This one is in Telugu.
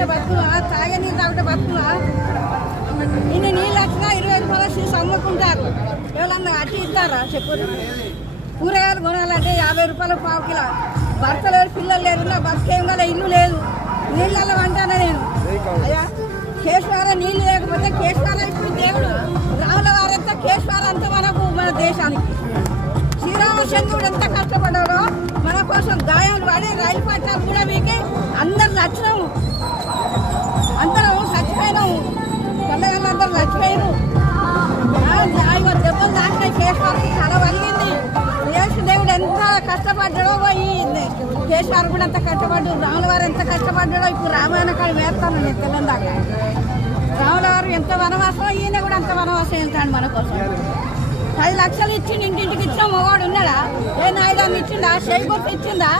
తాగుంటే బతుకులా, తాగే నీళ్ళు తాగుంటే బతుకులా. ఇన్ని నీళ్ళు వచ్చినా 20 రూపాయల సీసు అమ్ముకుంటారు. ఎవరన్నా అట్టి ఇస్తారా చెప్పు? కూరగాయలు కొనాలంటే 50 రూపాయలు పావు కిలో. భర్త లేరు, పిల్లలు లేరు, నా బతికేం కదా, ఇల్లు లేదు. నీళ్ళల్లో అంటానా నేను? అయ్యా కేశవారం నీళ్ళు లేకపోతే కేశవారం ఇప్పుడు దేవుడు రాముల వారంతా కేశవారం అంతా మనకు మన దేశానికి. శ్రీరామచంద్రుడు ఎంత కష్టపడ్డాడో మన కోసం గాయాలు పడి రైలు పట్టాలు కూడా మీకు అందరు చచ్చినాము, అందరం చచ్చిపోయినాము, పిల్లలందరూ చచ్చిపోయినారు. దెబ్బలు దాటినాయి, కేశవారం చాలా వలిగింది. దేవుడు ఎంత కష్టపడ్డాడో ఈ కేశవారం కూడా ఎంత కష్టపడ్డాడు, రాముల వారు ఎంత కష్టపడ్డాడో. ఇప్పుడు రామాయణ కాడ వేస్తాను నేను తెల్లందాక. రాముల వారు ఎంత వనవాసం, ఈయన కూడా అంత వనవాసం వెళ్తాడు మన కోసం. 10 లక్షలు ఇచ్చిండు, ఇంటింటికి ఇచ్చిన మగవాడు ఉన్నాడా? ఏ నాయుడు ఇచ్చిండా? చేయి ఇచ్చిందా?